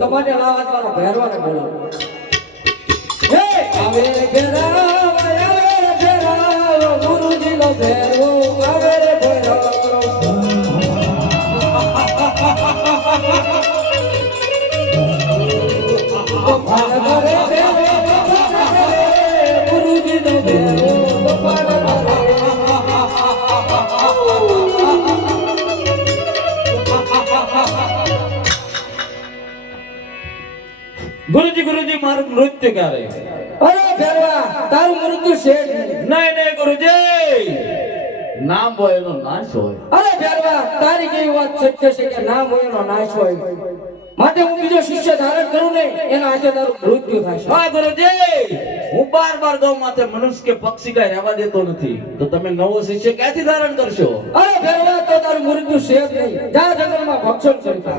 તમારે લાવાજ મારા ભેરવાને બોલો હે આવે ભેરાવ ગુરુજી નો ભેરવો આવે રે ભેરાવ ગુરુજી નો ભેરવો गुरुजी मारू मृत्यु क्યારે अरे भैरवा तारू मृत्यु છે નહીં गुरुजी નામ હોય એનો નાશ હોય અરે ભૈરવા તારી કેવી વાત સત્ય છે કે નામ હોય એનો નાશ હોય માટે હું બીજો શિષ્ય ધારણ કરું ને એના હાથે તારું મૃત્યુ થશે હા ગુરુજી હું બાર ગૌ માથે મનુષ્ય કે પક્ષી કાઈ રહેવા દેતો નથી તો તમે નવો શિષ્ય ક્યાંથી ધારણ કરશો અરે ભૈરવા તો તારું મૃત્યુ છે જ નહીં જા જંગલમાં ભક્ષણ કરતા